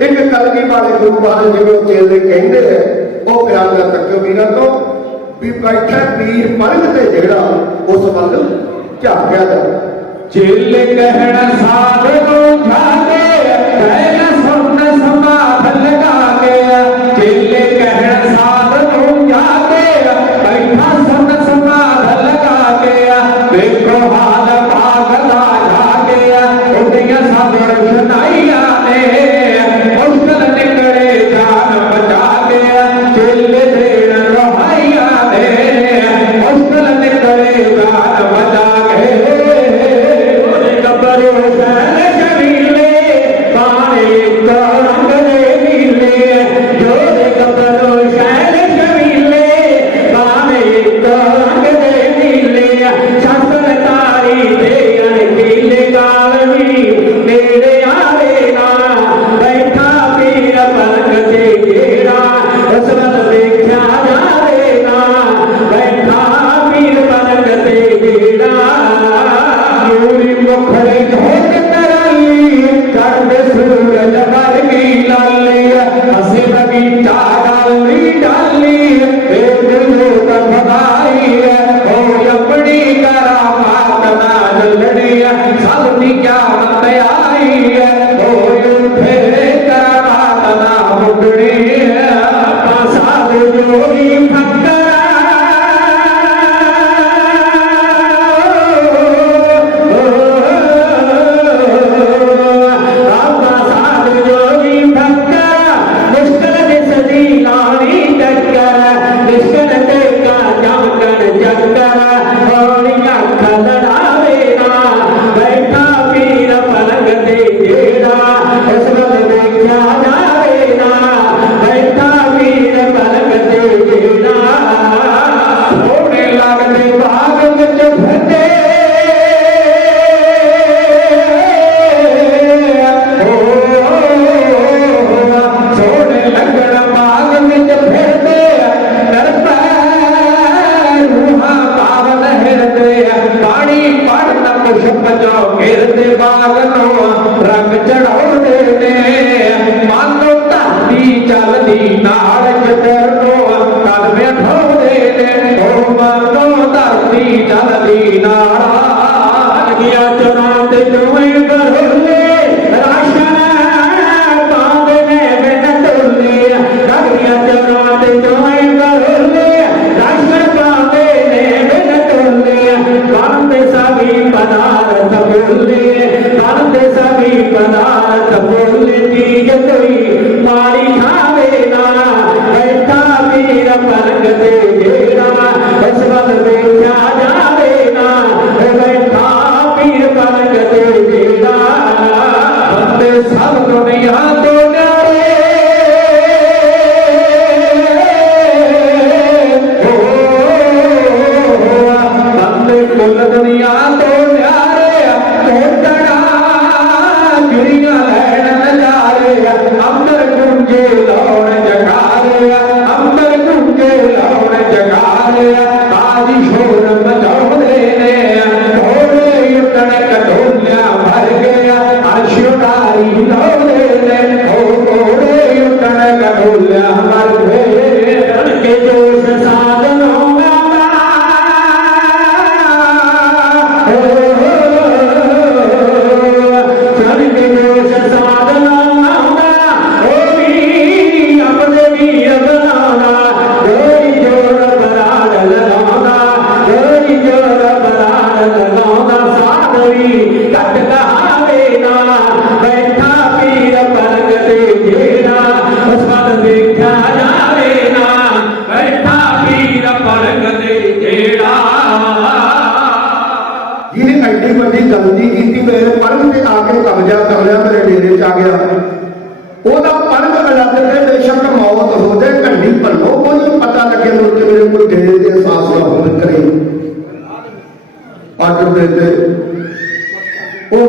ਇੱਕ ਕਲਗੀ ਵਾਲੇ ਗੁਰੂ ਬਾਹਰ ਜਿਵੇਂ ਚੇਲੇ ਕਹਿੰਦੇ ਆ, ਉਹ ਪਿਆਰ ਦਾ ਤੱਕ ਵੀਰਾਂ ਤੋਂ ਵੀ ਬੈਠਾ ਪੀਰ ਪਰਗ ਤੇ ਜਿਹੜਾ ਉਸ ਵੱਲ ਝਾਕਿਆ ਦਾ ਚੇਲੇ ਕਹਿਣ ਸਾਧੂ ਖਾਦੇ ਕਹਿਣ ਸੁਣ ਸੰਭਾਲ ਲਗਾ ਕੇ ਚੇਲੇ ਕਹਿਣ ਸਾਧੂ ਖਾਦੇ ਬੈਠਾ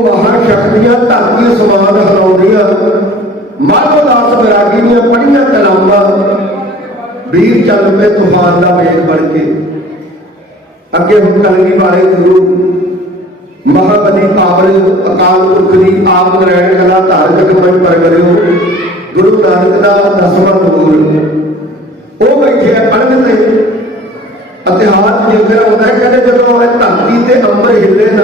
ਮਹਾਨ ਸ਼ਕਤੀਆਂ ਧਰਤੀ ਸਮਾਨ ਹਰਾਉਂਦੀਆਂ ਮਾਧੋਦਾਸ ਵਿਰਾਗੀ ਦੀਆਂ ਪੜੀਆਂ ਕਲਾਮਾਂ ਵੀਰ ਚੱਲ ਪਏ ਤੂਫਾਨ ਦਾ ਮੇਲ ਬਣ ਕੇ। ਅੱਗੇ ਹੁਣ ਕਲਗੀ ਵਾਲੇ ਗੁਰੂ, ਮਹਾਬਲੀ ਕਾਬਲ ਅਕਾਲ ਪੁਰਖ ਦੀ ਆਪ ਨਰੈਣ ਕਲਾ ਧਾਰ ਜਗਮਨ ਪ੍ਰਗਟਿਓ ਗੁਰੂ ਨਾਨਕ ਦਾ ਦਸਵਾਂ ਨੂਰ ਉਹ ਬੈਠੇ ਪੜਨ ਤੇ। ਇਤਿਹਾਸ ਜਿੰਦਰ ਹੁੰਦਾ ਹੈ, ਕਹਿੰਦੇ ਜਦੋਂ ਇਹ ਧਰਤੀ ਤੇ ਅੰਬਰ ਹਿੱਲੇ ਨਾ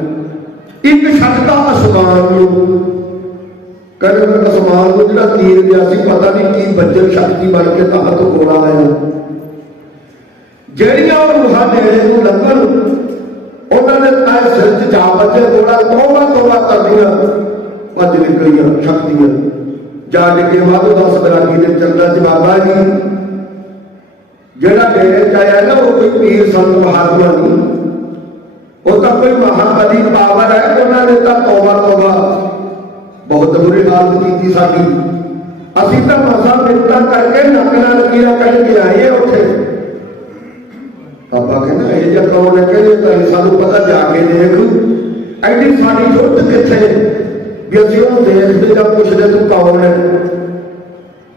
ਇੱਕ ਛੱਡਦਾ ਅਸਮਾਨ ਨੂੰ ਕਹਿੰਦੇ ਅਸਮਾਨ ਨੂੰ ਜਿਹੜਾ ਤੀਰ ਗਿਆ ਸੀ, ਪਤਾ ਨਹੀਂ ਕੀ ਬੱਜਰ ਸ਼ਕਤੀ ਬਣ ਕੇ ਤਾਂ ਤੋਂ ਗੋਲਾ ਆਇਆ। ਜਿਹੜੀਆਂ ਉਹ ਰੂਹਾਂ ਨੇੜੇ ਨੂੰ ਲੰਘਣ, ਉਹਨਾਂ ਦੇ ਤਾਂ ਸਿਰ 'ਚ ਜਾ ਬੱਜੇ ਗੋਲਾ ਤੋਬਾ ਤੋਬਾ ਕਰਦੀਆਂ, ਭੱਜ ਨਿਕਲੀਆਂ ਸ਼ਕਤੀਆਂ। ਜਾ ਕੇ ਵਾਧੂ ਦਸ ਬਰਾਗੀ ਦੇ ਚੰਗਾ ਚ ਬਾਬਾ ਜੀ। ਜਿਹੜਾ ਡੇਰੇ ਚ ਆਇਆ ਨਾ, ਉਹ ਕੋਈ ਪੀਰ ਸੰਤ ਮਹਾਤਮਾ ਨਹੀਂ। وہ تو کوئی مہابلی پاور ہے، انہوں نے تو توبہ توبہ۔ بہت بری بات کی تھی ساری اسی تو مسا ملتا کر کے نکلا نکیلا کٹ کے آئیے اٹھے بابا کہنا یہ جا کون ہے کہ تو سانو پتا جا کے دیکھ۔ ایڈی ساری جھوٹ کتنے بھی اسی وہ دیکھتے جب پوچھتے تو کہو نے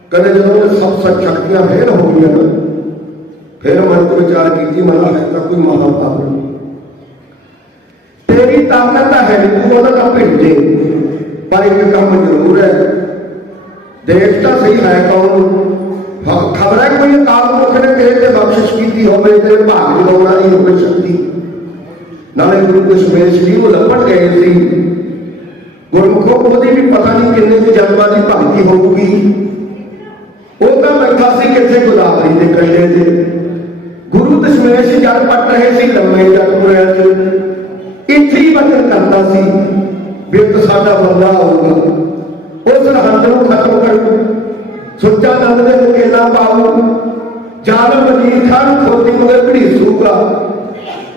کہنے جب انہوں نے سب سب شکتیاں پھر ہو گئی نا۔ پھر من کو بچار کی میں ہے تو کوئی مہا نہیں ਤੇਰੀ ਤਾਕਤ ਤਾਂ ਹੈ ਨਹੀਂ ਤੂੰ ਉਹਦਾ ਤਾਂ ਭੇਜੇ ਪਰ ਇੱਕ ਕੰਮ ਜ਼ਰੂਰ ਹੈ ਦੇਖ ਤਾਂ ਸਹੀ ਹੈ ਕੌਣ ਖਬਰ ਹੈ ਕੋਈ ਅਕਾਲ ਪੁਰਖ ਨੇ ਤੇਰੇ ਤੇ ਬਖਸ਼ਿਸ਼ ਕੀਤੀ ਹੋਵੇ ਤੇਰੇ ਭਾਗ ਜਗਾਉਣ ਵਾਲੀ ਹੋਵੇ ਸ਼ਕਤੀ ਨਾਲੇ ਗੁਰੂ ਕਸ਼ਮੀਰ ਸ਼ਰੀਫ ਨੂੰ ਲੱਭਣ ਗਏ ਸੀ ਗੁਰਮੁਖੋ ਉਹਦੀ ਵੀ ਪਤਾ ਨਹੀਂ ਕਿੰਨੇ ਕੁ ਜਨਮਾਂ ਦੀ ਭਗਤੀ ਹੋਊਗੀ ਉਹ ਤਾਂ ਬੈਠਾ ਸੀ ਕਿੱਥੇ ਗੁਲਾਬਰੀ ਦੇ ਕੰਢੇ ਤੇ ਗੁਰੂ ਦਸ਼ਮੇਸ਼ ਜਲ ਪੱਟ ਰਹੇ ਸੀ ਲੰਮੇ ਜਗਪੁਰਿਆਂ 'ਚ ਇੱਥੇ ਹੀ ਵਚਨ ਕਰਦਾ ਸੀ ਵੀ ਇੱਕ ਸਾਡਾ ਬੰਦਾ ਆਊਗਾ? ਉਸ ਸਰਹੰਦ ਨੂੰ ਖਤਮ ਕਰੋ। ਸੁੱਚਾ ਨੰਦ ਦੇ ਨਕੇਲਾ ਪਾਉ ਜਾਲਮ ਵਜ਼ੀਰ ਖਾਨ ਖੋਤੀ ਮਗਰ ਘੜੀਸੂਗਾ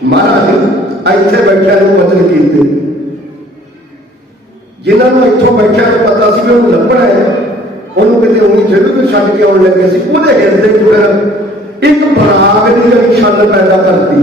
ਮਹਾਰਾਜ, ਇੱਥੇ ਬੈਠਿਆ ਨੂੰ ਵਚਨ ਕੀਤੇ। ਜਿਨ੍ਹਾਂ ਨੂੰ ਇੱਥੋਂ ਬੈਠਿਆ ਨੂੰ ਪਤਾ ਸੀ ਵੀ ਉਹਨੂੰ ਲੱਭਣਾ ਹੈ, ਉਹਨੂੰ ਕਿਤੇ ਉਹਨੀ ਜਗ੍ਹਾ ਤੋਂ ਛੱਡ ਕੇ ਆਉਣ ਲੱਗੇ ਸੀ। ਉਹਦੇ ਹਿਰਦੇ 'ਚ ਇੱਕ ਬਰਾਗ ਦੀ ਜਿਹੜੀ ਛੰਨ ਪੈਦਾ ਕਰਤੀ।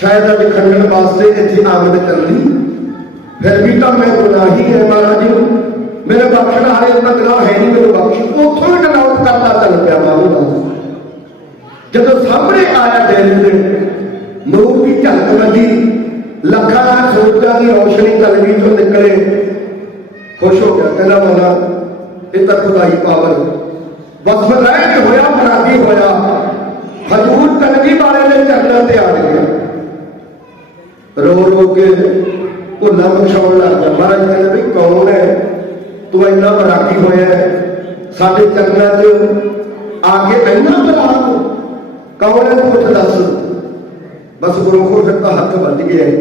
شاید اج کھنڈن واسطے ایتھے آمد کرنی پھر بھی تو میں گناہی ہے مہاراج۔ میرے بخشن والے اتنا گناہ ہے نہیں میرے بخش۔ اتوں ہی ڈناؤٹ کرتا چل پیا بابو داس جب سامنے آیا دہلی میں، نور کی جھلک بندی لکھاں سورجا دی روشنی کلمی تو نکلے۔ خوش ہو گیا، کہنا مولا یہ تو خدائی پاور۔ بس رہن ہویا خرابی ہویا۔ حضور کلمی بارے میں چرنا تے آ گیا۔ ਹੋਇਆ ਹਜੂਰ ਕਲਗੀ ਵਾਲੇ ਦੇ ਚਰਨਾਂ ਤੇ ਆ ਗਿਆ ਰੋ ਰੋ ਕੇ ਭੁੱਲਾ ਬਖਸ਼ਾਉਣ ਲੱਗ ਗਿਆ ਮਹਾਰਾਜ ਕਹਿੰਦੇ ਵੀ ਕੌਣ ਹੈ ਤੂੰ ਇੰਨਾ ਮਰਾਕੀ ਹੋਇਆ ਹੈ? ਸਾਡੇ ਚਰਨਾਂ 'ਚ ਆ ਕੇ ਇੰਨਾ ਬਰਾਕ ਕੌਣ ਹੈ ਤੂੰ ਉੱਠ ਦੱਸ ਬਸ ਗੁਰਮੁਖੋ ਫਿਰ ਤਾਂ ਹੱਥ ਵੱਜ ਗਿਆ ਹੈ।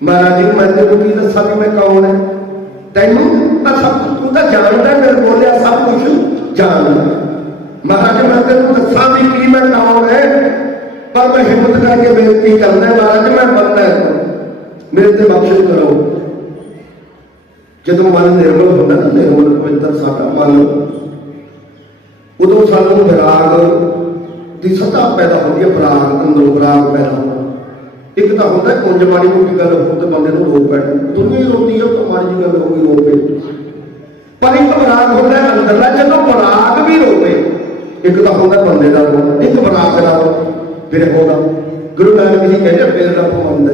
ਮਹਾਰਾਜ ਜੀ ਮੈਂ ਤੈਨੂੰ ਕੀ ਦੱਸਾਂ ਵੀ ਮੈਂ ਕੌਣ ਹੈ ਤੈਨੂੰ ਤਾਂ ਸਭ ਕੁਝ ਤੂੰ ਤਾਂ ਜਾਣਦਾ ਹੈ, ਮੇਰੇ ਬੋਲਿਆ ਸਭ ਕੁਝ ਜਾਣਦਾ ਮਹਾਰਾਜ ਮੈਂ ਤੈਨੂੰ ਦੱਸਾਂ ਵੀ ਕੀ ਮੈਂ ਕੌਣ ਹੈ ਪਰ ਮੈਂ ਹਿੰਮਤ ਕਰਕੇ ਬੇਨਤੀ ਕਰਦਾ ਹਾਂ, ਮਹਾਰਾਜ ਮੈਂ ਬੰਦਾ ਹਾਂ ਮੇਰੇ ਤੇ ਬਖਸ਼ਿਸ਼ ਕਰੋ। ਜਦੋਂ ਮਨ ਨਿਰਮਲ ਹੁੰਦਾ ਨਾ ਨਿਰਮਲ ਪਵਿੱਤਰ ਸਾਡਾ ਮਨ। ਉਦੋਂ ਸਾਨੂੰ ਵਿਰਾਗ ਦੀ ਸਤਾ ਪੈਦਾ ਹੁੰਦੀ ਹੈ, ਵਿਰਾਗ ਅੰਦਰੋਂ ਵਿਰਾਗ ਪੈਦਾ ਹੁੰਦਾ। ਇੱਕ ਤਾਂ ਹੁੰਦਾ ਕੁੰਜ ਮਾੜੀ ਮੋਟੀ ਗੱਲ ਹੋ ਤੇ ਬੰਦੇ ਨੂੰ ਰੋਕ ਪੈਣਾ ਦੁਨੀਆ ਹੀ ਰੋਂਦੀ ਹੈ ਤਾਂ ਮਾੜੀ ਜਿਹੀ ਗੱਲ ਹੋ ਗਈ ਰੋ ਪਰ ਇੱਕ ਵਿਰਾਗ ਹੁੰਦਾ ਹੈ ਅੰਦਰਲਾ ਜਦੋਂ ਵਿਰਾਗ ਵੀ ਰੋਪੇ ਇੱਕ ਤਾਂ ਹੁੰਦਾ ਬੰਦੇ ਦਾ ਰੋਣਾ, ਇੱਕ ਵਿਰਾਗ ਦਾ ਫਿਰ ਹੋਗਾ ਗੁਰੂ ਨਾਨਕ ਜੀ ਕਹਿੰਦੇ ਫਿਰ ਦਾ ਹੁੰਦਾ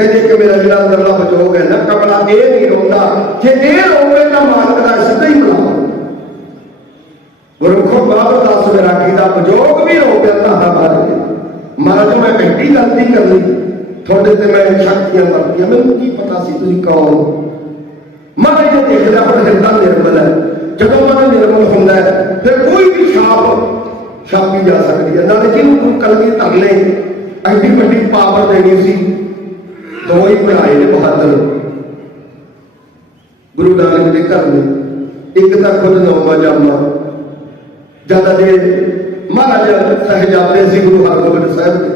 ਕਹਿੰਦੇ ਕਿ ਮੇਰਾ ਜਿਹੜਾ ਅੰਦਰਲਾ ਬਚੋਗ ਹੈ ਨਾ ਕਮਲਾ ਇਹ ਨਹੀਂ ਰੋਂਦਾ। ਜੇ ਇਹ ਰੋਵੇ ਤਾਂ ਮਾਲਕ ਦਾ ਸਿੱਧਾ ਹੀ ਬੁਲਾਓ। ਗੁਰਮੁਖੋ, ਬਾਬ ਦਾਸ ਵਿਰਾਗੀ ਦਾ ਬਜੋਗ ਵੀ ਰੋ ਪੈਂਦਾ ਹੈ ਬਾਰੇ ਮਹਾਰਾਜ, ਮੈਂ ਐਡੀ ਗਲਤੀ ਕਰ ਲਈ। ਤੁਹਾਡੇ ਤੇ ਮੈਂ ਸ਼ਕਤੀਆਂ ਵਰਤੀਆਂ। ਮੈਨੂੰ ਕੀ ਪਤਾ ਸੀ ਤੁਸੀਂ ਕੌਣ ਮਹਾਰਾਜ ਨੇ ਦੇਖਦਾ ਹੁਣ ਹਿਰਦਾ ਨਿਰਮਲ ਹੈ। ਜਦੋਂ ਮਨ ਨਿਰਮਲ ਹੁੰਦਾ ਹੈ, ਫਿਰ ਕੋਈ ਵੀ ਛਾਪ ਛਾਪੀ ਜਾ ਸਕਦੀ ਹੈ। ਨਾਲੇ ਜਿਹਨੂੰ ਕੋਈ ਕਲਗੀ ਧਰ ਲੈ ਐਡੀ ਵੱਡੀ ਪਾਵਰ ਦੇਣੀ ਸੀ ਦੋ ਹੀ ਬਣਾਏ ਨੇ ਬਹਾਦਰ ਗੁਰੂ ਨਾਨਕ ਦੇ ਘਰ ਨੇ। ਇੱਕ ਤਾਂ ਖੁਦ ਨੌਵਾਂ ਜਾਮਾ। ਜ਼ਿਆਦਾ ਦੇ ਮਹਾਰਾਜ ਸਹਿਜਾਦੇ ਸੀ ਗੁਰੂ ਹਰਗੋਬਿੰਦ ਸਾਹਿਬ ਦੇ।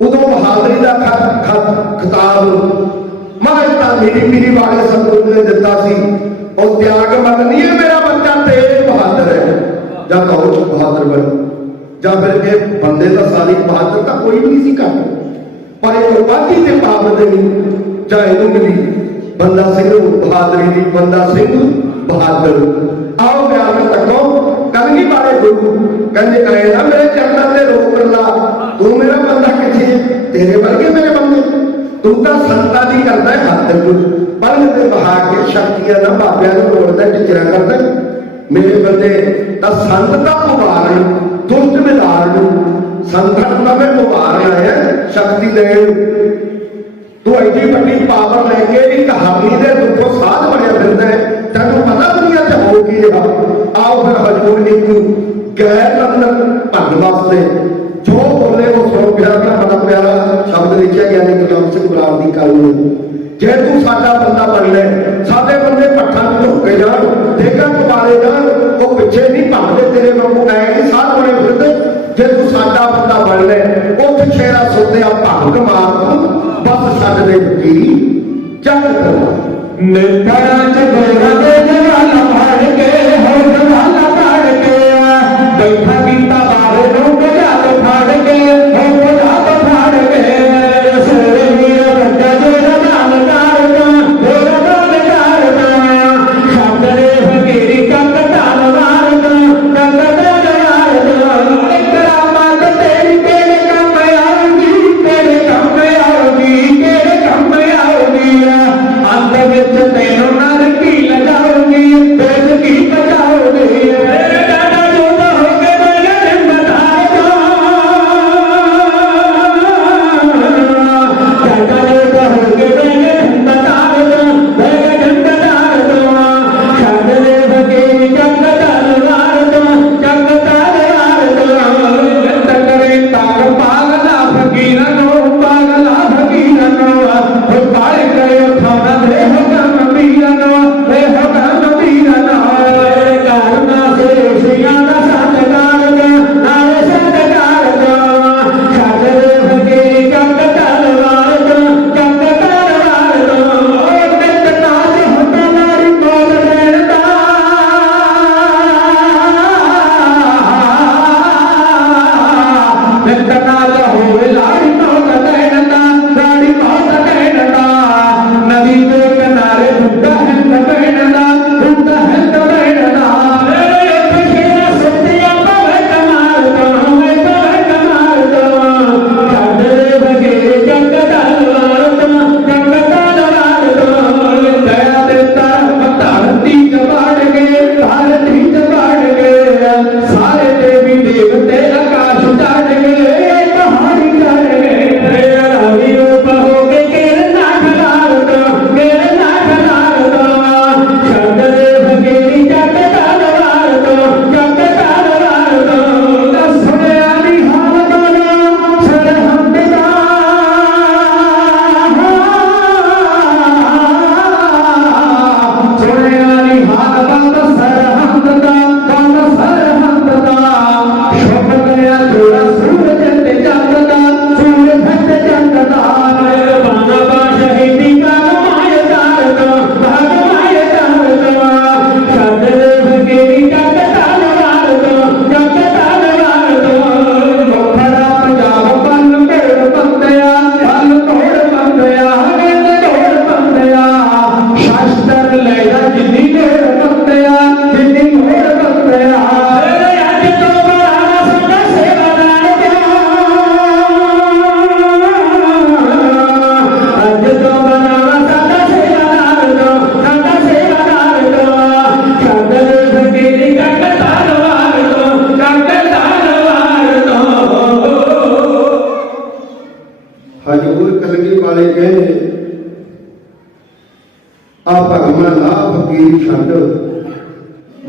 ਉਦੋਂ ਬਹਾਦਰੀ ਦਾ ਖਿਤਾਬ ਮਹਾਰਾਜ ਤਾਂ ਮੇਰੀ ਪੀਰੀ ਵਾਲੇ ਸੰਗਰੂਰ ਨੇ ਦਿੱਤਾ ਸੀ। ਉਹ ਤਿਆਗ ਮਤ ਨਹੀਂ ਹੈ ਮੇਰਾ ਬੱਚਾ ਤੇਜ ਬਹਾਦਰ ਹੈ। ਜਾਂ ਤਾਂ ਬਹਾਦਰ ਬਣ। ਜਾਂ ਫਿਰ ਇਹ ਬੰਦੇ ਤਾਂ ਸਾਰੀ ਬਹਾਦਰ ਤਾਂ ਕੋਈ ਵੀ ਨਹੀਂ ਸੀ ਕਰ। ਪਰ ਇਹ ਉਪਾਧੀ ਤੇ ਪਾਬੰਦ ਨਹੀਂ, ਜਾਂ ਇਹਨੂੰ ਬੰਦਾ ਸਿੰਘ ਬਹਾਦਰੀ ਦੀ, ਬੰਦਾ ਸਿੰਘ ਬਹਾਦਰ। ਆਓ ਬਿਆਨ ਤੱਕੋ ਕਲਗੀ ਵਾਲੇ ਗੁਰੂ। ਕਹਿੰਦੇ, ਆਏ ਨਾ ਮੇਰੇ ਚਰਨਾਂ ਤੇ ਰੋਕ ਲਾ ਤੂੰ ਮੇਰਾ ਬੰਦਾ ਕਿੱਥੇ ਤੇਰੇ ਵਰਗੇ ਮੇਰੇ ਬੰਦੇ। ਤੂੰ ਤਾਂ ਸੰਤਾਂ ਦੀ ਕਰਦਾ ਹੈ ਹੱਥ ਪਰ ਤੇ ਬਹਾ ਕੇ ਸ਼ਕਤੀਆਂ ਦਾ ਬਾਬਿਆਂ ਨੂੰ ਤੋੜਦਾ ਟਿਚਰਾ ਕਰਦਾ। ਮੇਰੇ ਬੰਦੇ, ਤਾਂ ਸੰਤ ਦਾ ਪੁਕਾਰ ਦੁਸ਼ਟ ਵਿਦਾਰ ਨੂੰ। సందర్భమే నువ్వు ఆరాయ శక్తి దేవుడు నువ్వు ఎన్ని బట్టి పవర్ లేకే ఇంక హమీదే తుమ్కో సాధ బడే దిందే తను పతా దునియా తే హోగి ఆవు ఫిర్ హజూర్ ఇక్ గైర్ లందన్ పన్ వాస్ਤੇ جو بولے وہ سو پیار کا بڑا پیارا شبد لکھیا گیا نے کلام سے قرآن کی کل میں جے تو ساڈا بندہ بن لے ساڈے بندے پٹھا نوں کے جان دیکھا تو بارے جان وہ پیچھے نہیں بھاگے تیرے وانگو اے ਬੰਦਾ ਬਣ ਲੈ ਛੇੜਾ ਸੁੱਤੇ ਆ ਭੰਗ ਮਾਰ ਤੂੰ ਬਸ ਛੱਡ ਦੇ ਫਕੀਰੀ ਚੱਲ ਕਰਵਾ ਨਿਰਭਰਾ ਚ ਗੋਰਾ ਦੇ ਜਵਾਲਾ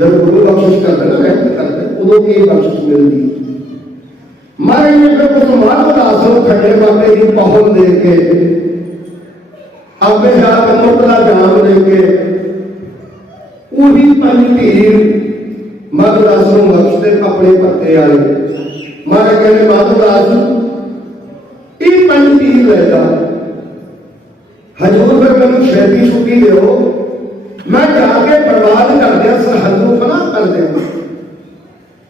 ਜਦ ਗੁਰੂ ਬਖਸ਼ਿਸ਼ ਕਰਦਾ ਨਾ ਰਹਿਮਤ ਕਰਦਾ, ਉਦੋਂ ਇਹ ਬਖਸ਼ਿਸ਼ ਮਿਲਦੀ? ਹੈ ਮਹਾਰਾਜ ਨੇ ਫਿਰ ਉਸ ਮਾਨਵ ਦਾ ਆਸਣ ਖੰਡੇ ਬਾਬੇ ਦੀ ਪਹੁੰਚ ਦੇ ਕੇ। ਆਪੇ ਹਿਆਤ ਅੰਮ੍ਰਿਤ ਦਾ ਜਾਮ ਦੇ ਕੇ। ਉਹੀ ਪੰਜ ਧੀਰ ਮਦਦਾਸ ਨੂੰ ਬਖਸ਼ਦੇ ਆਪਣੇ ਪੱਤੇ ਵਾਲੇ ਮਹਾਰਾਜ ਕਹਿੰਦੇ ਮਦਦਾਸ ਇਹ ਪੰਜ ਧੀਰ ਲੈ ਜਾ। ਹਜੂਰ ਫਿਰ ਮੈਨੂੰ ਛੇਤੀ ਛੁੱਟੀ ਦਿਓ। ਮੈਂ ਜਾ ਕੇ ਬਰਬਾਦ ਕਰ ਦਿਆਂ ਸਰਹੱਦ ਨੂੰ ਫਨਾ ਕਰ ਦਿਆਂ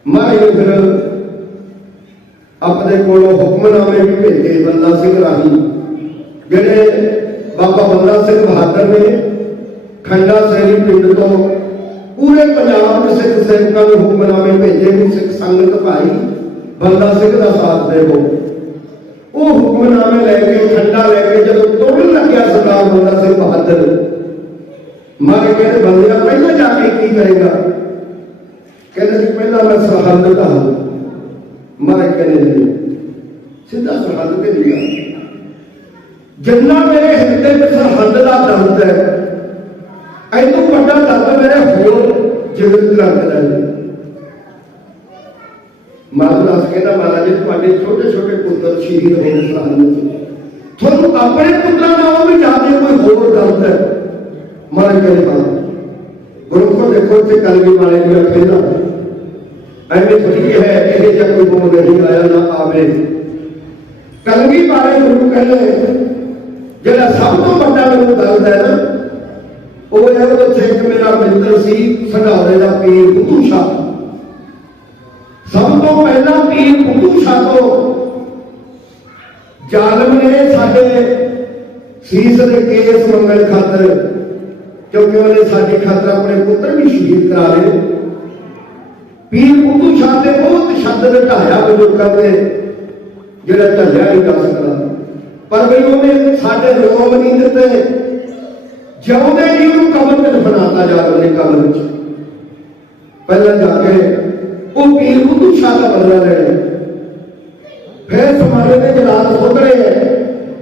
ਮਾਰੇ ਫਿਰ ਆਪਣੇ ਕੋਲੋਂ ਹੁਕਮਨਾਮੇ ਵੀ ਭੇਜੇ ਬੰਦਾ ਸਿੰਘ ਰਾਹੀਂ। ਜਿਹੜੇ ਬਾਬਾ ਬੰਦਾ ਸਿੰਘ ਬਹਾਦਰ ਨੇ ਖੰਡਾ ਸ਼ਹਿਰੀ ਪਿੰਡ ਤੋਂ ਪੂਰੇ ਪੰਜਾਬ ਦੇ ਸਿੱਖ ਸੈਨਿਕਾਂ ਨੂੰ ਹੁਕਮਨਾਮੇ ਭੇਜੇ ਵੀ ਸਿੱਖ ਸੰਗਤ ਭਾਈ ਬੰਦਾ ਸਿੰਘ ਦਾ ਸਾਥ ਦੇਵੋ। ਉਹ ਹੁਕਮਨਾਮੇ ਲੈ ਕੇ, ਖੰਡਾ ਲੈ ਕੇ ਜਦੋਂ ਤੋੜਨ ਲੱਗਿਆ ਸਰਦਾਰ ਬੰਦਾ ਸਿੰਘ ਬਹਾਦਰ ਮਾਰੇ ਕਹਿੰਦੇ ਬੰਦਿਆ, ਪਹਿਲਾਂ ਜਾ ਕੇ ਕੀ ਕਰੇਗਾ? ਕਹਿੰਦੇ ਜੀ ਪਹਿਲਾਂ ਮੈਂ ਸਰਹੰਦ ਦਾ ਮਾਰੇ ਕਹਿੰਦੇ ਨਹੀਂ ਸਿੱਧਾ ਸਰਹੰਦ ਤੇ ਨਹੀਂ ਜਿੰਨਾ ਮੇਰੇ ਹਿਰਦੇ ਵਿੱਚ ਸਰਹੰਦ ਦਾ ਦਰਦ ਹੈ, ਇਹਨੂੰ ਵੱਡਾ ਦਰਦ ਮੇਰੇ ਹੋਰ ਜੀਵਨ ਰੱਖਦਾ ਹੈ ਮਾਦਰਾਸ ਕਹਿੰਦਾ ਮਹਾਰਾਜ ਜੀ, ਤੁਹਾਡੇ ਛੋਟੇ ਛੋਟੇ ਪੁੱਤਰ ਸ਼ਹੀਦ ਹੋਏ ਸਰਹੰਦ 'ਚ ਤੁਹਾਨੂੰ ਆਪਣੇ ਪੁੱਤਰਾਂ ਨਾਲੋਂ ਵੀ ਜ਼ਿਆਦਾ ਕੋਈ ਹੋਰ ਦਰਦ ਹੈ। مر گئے تھا گروپوں میں کون سے کلمی والے دیا پھیلا میں نے ہے کسی جب کوئی منہ نہیں آیا نہ آوے کلمی والے گروپ کہنے جڑا سب تو بڑا میرے درد ہے نا وہ ہے وہ سکھ میرا مندر سی سنگھارے کا پیر بدھو شاہ سب تو پہلا پیر بدھو شاہ کو ظالم نے سارے فیس کے کیس منگل خاطر ਕਿਉਂਕਿ ਉਹਨੇ ਸਾਡੀ ਖਾਤਰ ਆਪਣੇ ਪੁੱਤਰ ਵੀ ਸ਼ਹੀਦ ਕਰਾ ਲਏ। ਪੀਰ ਬੁੱਧੂ ਸ਼ਾਹ ਦੇ ਬਹੁਤ ਸ਼ਬਦ ਢਾਇਆ ਬਜ਼ੁਰਗਾਂ ਨੇ ਜਿਹੜਾ ਢੱਲਿਆ ਨਹੀਂ ਕਰ ਸਕਦਾ। ਪਰ ਵੀ ਉਹਨੇ ਸਾਡੇ ਰੋਮ ਨਹੀਂ ਦਿੱਤੇ। ਜਿਉਂਦੇ ਹੀ ਉਹਨੂੰ ਕਬਰ ਵਿੱਚ ਬਣਾਤਾ ਜਾ ਰਹੇ ਕਬਰ ਵਿੱਚ। ਪਹਿਲਾਂ ਜਾ ਕੇ ਉਹ ਪੀਰ ਬੁੱਧੂ ਸ਼ਾਹ ਦਾ ਬਦਲਾ ਲੈਣਾ ਫਿਰ ਸਮਾਰੇ ਦੇ ਜਲਾਲ ਸੁਧਰੇ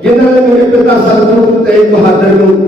ਜਿਹਨਾਂ ਨੇ ਮੇਰੇ ਪਿਤਾ ਸਤਿਗੁਰੂ ਤੇਗ ਬਹਾਦਰ ਨੂੰ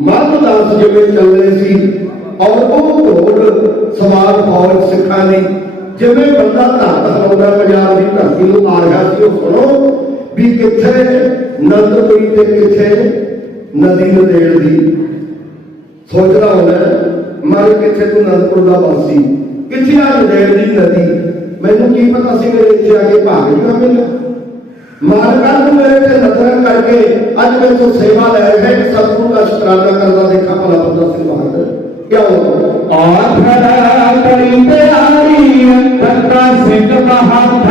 ਮਰਦਾਸ ਜਿਵੇਂ ਚੱਲਦੇ ਸੀ, ਔਰ ਉਹ ਘੋੜ ਸਵਾਰ ਫੌਜ ਸਿੱਖਾਂ ਦੀ ਜਿਵੇਂ ਬੰਦਾ ਧਰਤ ਹਲਾਉਂਦਾ ਪੰਜਾਬ ਦੀ ਧਰਤੀ ਨੂੰ ਆ ਰਿਹਾ ਸੀ, ਉਹ ਸੁਣੋ ਵੀ ਕਿੱਥੇ ਨੰਦਪੁਰੀ ਤੇ ਕਿੱਥੇ ਨਦੀ ਨਦੇੜ ਦੀ। ਸੋਚਦਾ ਹੁੰਦਾ ਮਰ ਕਿੱਥੇ ਤੂੰ ਨੰਦਪੁਰ ਦਾ ਵਾਸੀ? ਕਿੱਥੇ ਆ ਨਦੇੜ ਦੀ ਨਦੀ? ਮੈਨੂੰ ਕੀ ਪਤਾ ਸੀ ਮੇਰੇ ਇੱਥੇ ਆ ਕੇ ਭਾਗ ਜੂਗਾ ਮੈਨੂੰ مہاراج میرے سے نظر کر کے اج میں تو سیوا لے ہے ستگو کا شکرانہ کرتا دیکھا بلا بندہ سی وہاں کیا ہو اور بڑی پیاری بندہ سنگھ بہادر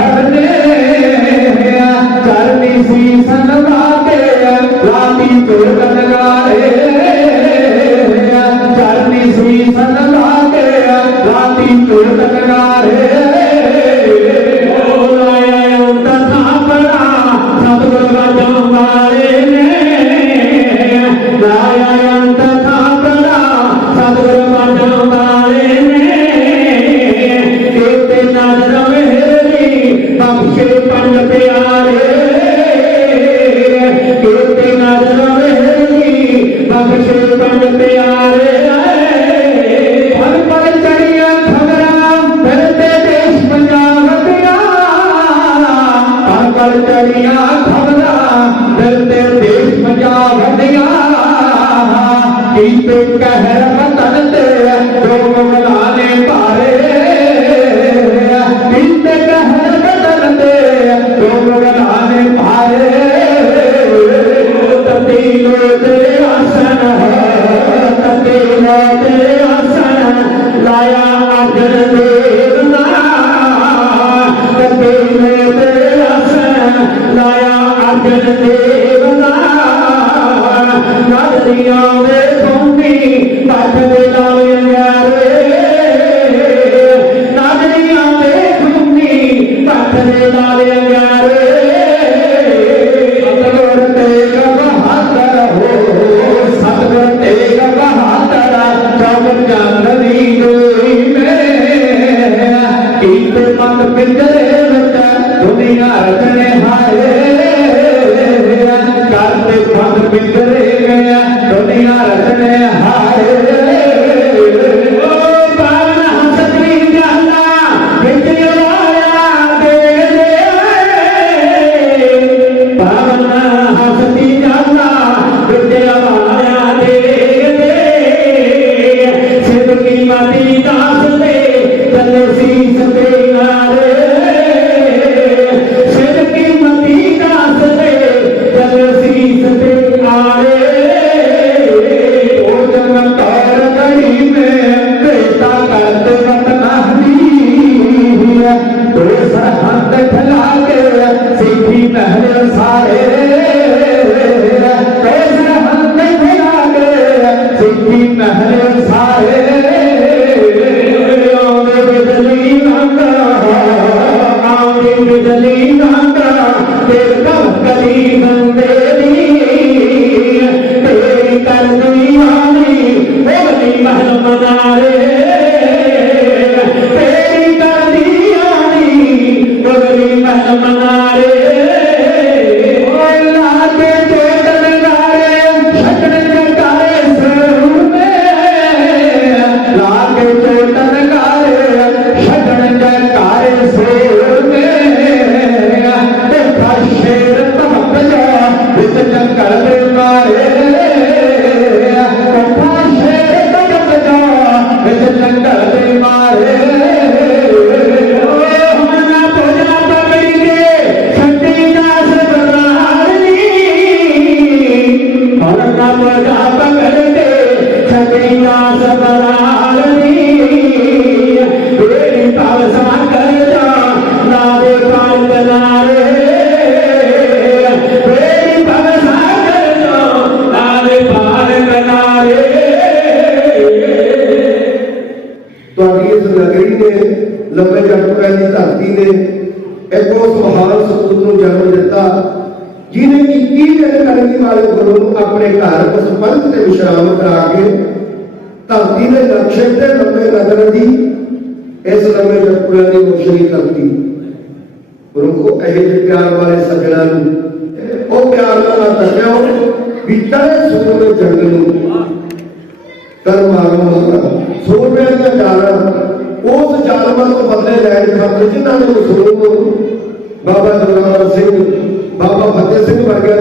terra.